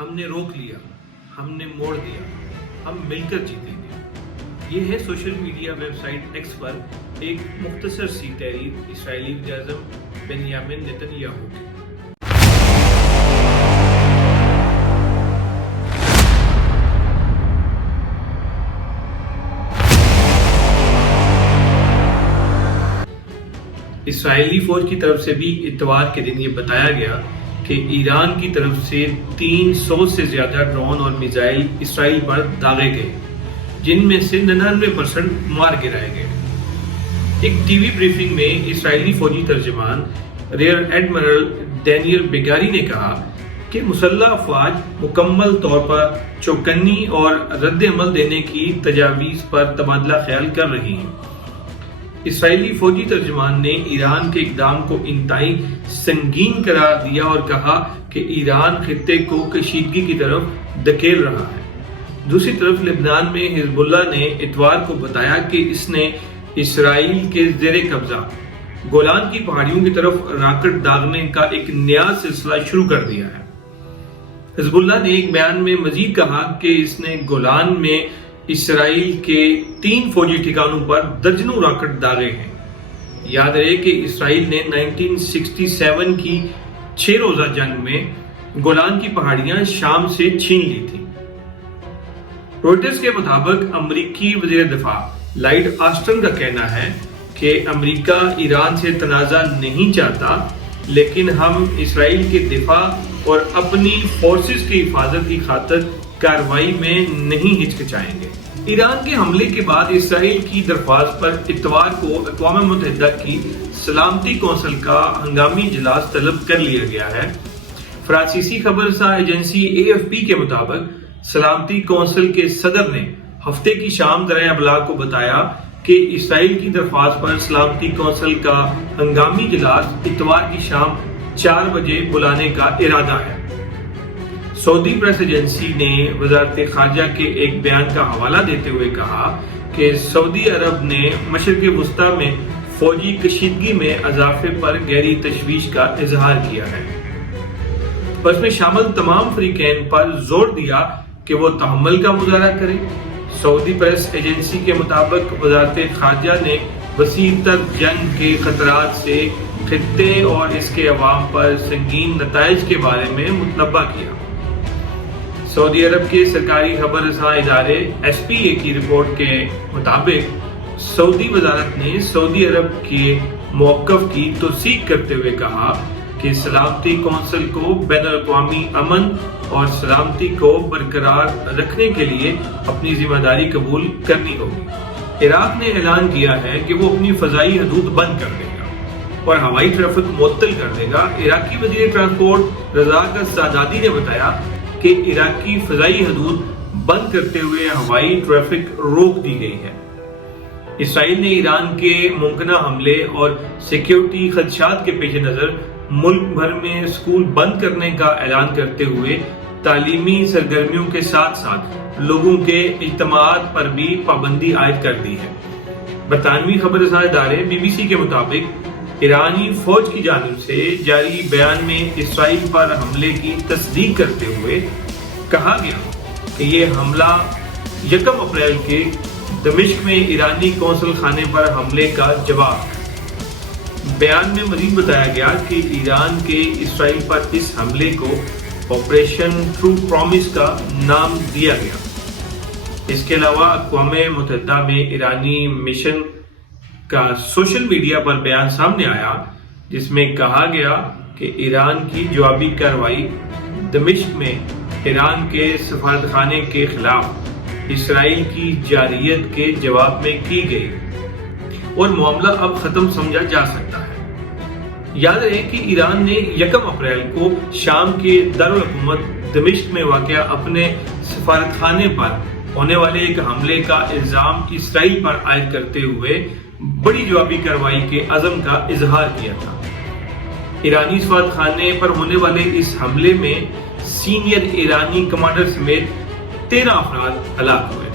ہم نے روک لیا، ہم نے موڑ دیا، ہم مل کر جیتیں گے۔ یہ ہے social media website X پر ایک مختصر سی تحریر اسرائیلی وزیراعظم بنیامین نیتن یاہو کی۔ اسرائیلی فوج کی طرف سے بھی اتوار کے دن یہ بتایا گیا کہ ایران کی طرف سے 300 سے زیادہ ڈرون اور میزائل اسرائیل پر داغے گئے، جن میں سے 99% مار گرائے گئے۔ ایک ٹی وی بریفنگ میں اسرائیلی فوجی ترجمان ریئر ایڈمرل ڈینیل بیگاری نے کہا کہ مسلح افواج مکمل طور پر چوکنی اور رد عمل دینے کی تجاویز پر تبادلہ خیال کر رہی ہیں۔ اسرائیلی فوجی ترجمان نے ایران کے اقدام کو انتہائی سنگین قرار دیا اور کہا کہ ایران خطے کو کشیدگی کی طرف دھکیل رہا ہے۔ دوسری طرف لبنان میں حزب اللہ نے اتوار کو بتایا کہ اس نے اسرائیل کے زیر قبضہ گولان کی پہاڑیوں کی طرف راکٹ داغنے کا ایک نیا سلسلہ شروع کر دیا ہے۔ حزب اللہ نے ایک بیان میں مزید کہا کہ اس نے گولان میں اسرائیل کے 3 فوجی ٹھکانوں پر درجنوں راکٹ داغے ہیں۔ یاد رہے کہ اسرائیل نے 1967 کی 6 روزہ جنگ میں گولان کی پہاڑیاں شام سے چھین لی تھیں۔ روئٹرز کے مطابق امریکی وزیر دفاع لائیڈ آسٹن کا کہنا ہے کہ امریکہ ایران سے تنازع نہیں چاہتا، لیکن ہم اسرائیل کے دفاع اور اپنی فورسز کی حفاظت کی خاطر کارروائی میں نہیں ہچکچائیں گے۔ ایران کے حملے کے بعد اسرائیل کی درخواست پر اتوار کو اقوام متحدہ کی سلامتی کونسل کا ہنگامی اجلاس طلب کر لیا گیا ہے۔ فرانسیسی خبر رساں ایجنسی AFP کے مطابق سلامتی کونسل کے صدر نے ہفتے کی شام ذرائع ابلاغ کو بتایا کہ اسرائیل کی درخواست پر سلامتی کونسل کا ہنگامی اجلاس اتوار کی شام 4 بجے بلانے کا ارادہ ہے۔ سعودی پریس ایجنسی نے وزارت خارجہ کے ایک بیان کا حوالہ دیتے ہوئے کہا کہ سعودی عرب نے مشرق وسطی میں فوجی کشیدگی میں اضافے پر گہری تشویش کا اظہار کیا ہے۔ اس میں شامل تمام فریقین پر زور دیا کہ وہ تحمل کا مظاہرہ کریں۔ سعودی پریس ایجنسی کے مطابق وزارت خارجہ نے وسیع تر جنگ کے خطرات سے خطے اور اس کے عوام پر سنگین نتائج کے بارے میں متنبہ کیا۔ سعودی عرب کے سرکاری خبر رساں ادارے SPA کی رپورٹ کے مطابق سعودی وزارت نے سعودی عرب کے موقف کی توثیق کرتے ہوئے کہا کہ سلامتی کونسل کو بین الاقوامی امن اور سلامتی کو برقرار رکھنے کے لیے اپنی ذمہ داری قبول کرنی ہوگی۔ عراق نے اعلان کیا ہے کہ وہ اپنی فضائی حدود بند کر دے گا اور ہوائی ٹریفک معطل کر دے گا۔ عراقی وزیر ٹرانسپورٹ رزاق السعدادی نے بتایا کہ عراقی فضائی حدود بند کرتے ہوئے ہوائی ٹریفک روک دی گئی ہے۔ اسرائیل نے ایران کے ممکنہ حملے اور سیکیورٹی خدشات کے پیش نظر ملک بھر میں اسکول بند کرنے کا اعلان کرتے ہوئے تعلیمی سرگرمیوں کے ساتھ ساتھ لوگوں کے اجتماعات پر بھی پابندی عائد کر دی ہے۔ برطانوی خبر رساں ادارے BBC کے مطابق ایرانی فوج کی جانب سے جاری بیان میں اسرائیل پر حملے کی تصدیق کرتے ہوئے کہا گیا کہ یہ حملہ 1 اپریل کے دمشق میں ایرانی قونصل خانے پر حملے کا جواب ہے۔ بیان میں مزید بتایا گیا کہ ایران کے اسرائیل پر اس حملے کو آپریشن ٹرو پرومس کا نام دیا گیا۔ اس کے علاوہ اقوام متحدہ میں ایرانی مشن کا سوشل میڈیا پر بیان سامنے آیا، جس میں کہا گیا کہ ایران کی جوابی کارروائی دمشق میں ایران کے سفارتخانے کے خلاف اسرائیل کی جارحیت کے جواب میں کی گئی اور معاملہ اب ختم سمجھا جا سکتا ہے۔ یاد رہے کہ ایران نے 1 اپریل کو شام کے دارالحکومت دمشق میں واقع اپنے سفارتخانے پر ہونے والے ایک حملے کا الزام اسرائیل پر عائد کرتے ہوئے بڑی جوابی کارروائی کے عزم کا اظہار کیا تھا۔ ایرانی سفارتخانے پر ہونے والے اس حملے میں سینئر ایرانی کمانڈر سمیت 13 افراد ہلاک ہوئے۔